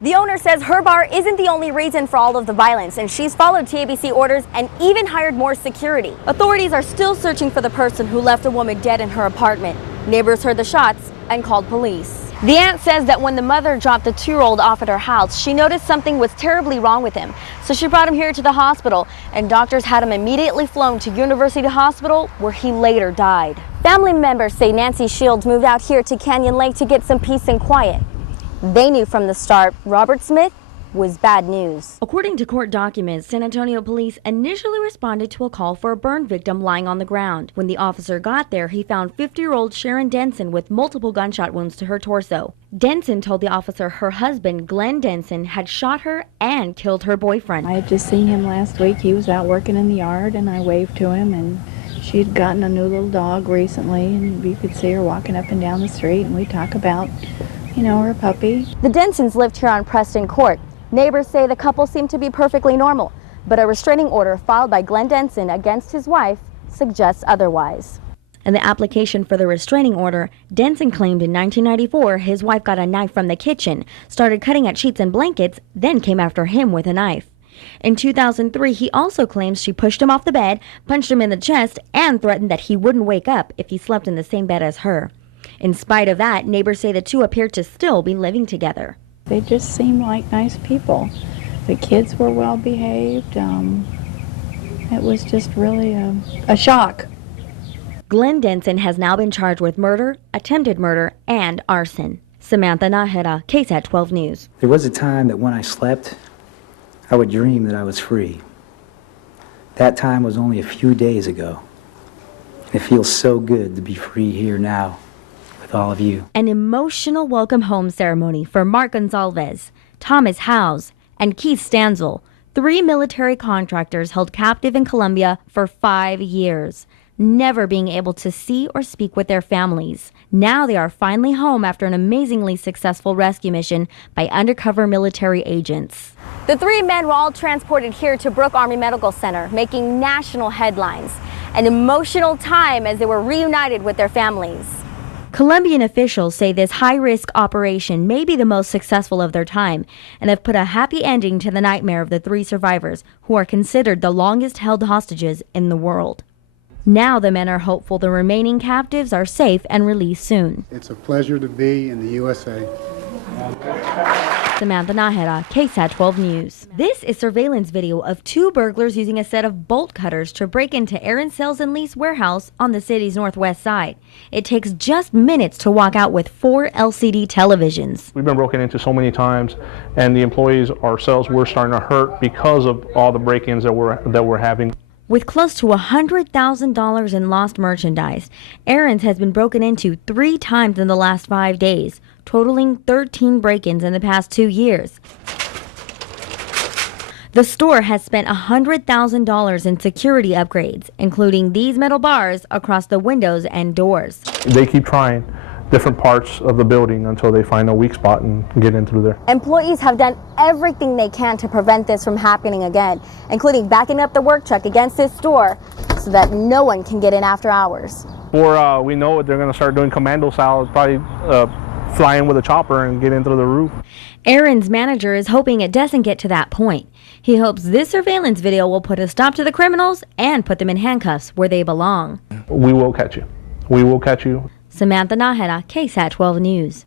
The owner says her bar isn't the only reason for all of the violence, and she's followed TABC orders and even hired more security. Authorities are still searching for the person who left a woman dead in her apartment. Neighbors heard the shots and called police. The aunt says that when the mother dropped the 2-year-old off at her house, she noticed something was terribly wrong with him. So she brought him here to the hospital, and doctors had him immediately flown to University Hospital, where he later died. Family members say Nancy Shields moved out here to Canyon Lake to get some peace and quiet. They knew from the start Robert Smith was bad news. According to court documents, San Antonio police initially responded to a call for a burn victim lying on the ground. When the officer got there, he found 50-year-old Sharon Denson with multiple gunshot wounds to her torso. Denson told the officer her husband, Glenn Denson, had shot her and killed her boyfriend. I had just seen him last week. He was out working in the yard, and I waved to him, and she had gotten a new little dog recently, and we could see her walking up and down the street, and we talk about, you know, her puppy. The Densons lived here on Preston Court. Neighbors say the couple seemed to be perfectly normal, but a restraining order filed by Glenn Denson against his wife suggests otherwise. In the application for the restraining order, Denson claimed in 1994 his wife got a knife from the kitchen, started cutting at sheets and blankets, then came after him with a knife. In 2003, he also claims she pushed him off the bed, punched him in the chest, and threatened that he wouldn't wake up if he slept in the same bed as her. In spite of that, neighbors say the two appear to still be living together. They just seemed like nice people. The kids were well behaved. It was just really a shock. Glenn Denson has now been charged with murder, attempted murder, and arson. Samantha Najera, KSAT 12 News. There was a time that when I slept, I would dream that I was free. That time was only a few days ago. It feels so good to be free here now. All of you. An emotional welcome home ceremony for Mark Gonzalez, Thomas Howes, and Keith Stanzel, 3 military contractors held captive in Colombia for 5 years, never being able to see or speak with their families. Now they are finally home after an amazingly successful rescue mission by undercover military agents. The 3 men were all transported here to Brooke Army Medical Center, making national headlines. An emotional time as they were reunited with their families. Colombian officials say this high-risk operation may be the most successful of their time and have put a happy ending to the nightmare of the 3 survivors, who are considered the longest-held hostages in the world. Now the men are hopeful the remaining captives are safe and released soon. It's a pleasure to be in the USA. Samantha Najera, KSAT 12 News. This is surveillance video of 2 burglars using a set of bolt cutters to break into Aaron Sales and Lease warehouse on the city's northwest side. It takes just minutes to walk out with 4 LCD televisions. We've been broken into so many times, and the employees ourselves, we're starting to hurt because of all the break-ins that we're having. With close to $100,000 in lost merchandise, Aaron's has been broken into 3 times in the last 5 days, totaling 13 break-ins in the past 2 years. The store has spent $100,000 in security upgrades, including these metal bars across the windows and doors. They keep trying different parts of the building until they find a weak spot and get in through there. Employees have done everything they can to prevent this from happening again, including backing up the work truck against this door so that no one can get in after hours. Or we know they're going to start doing commando style, probably fly in with a chopper and get in through the roof. Aaron's manager is hoping it doesn't get to that point. He hopes this surveillance video will put a stop to the criminals and put them in handcuffs where they belong. We will catch you. We will catch you. Samantha Najera, KSAT 12 News.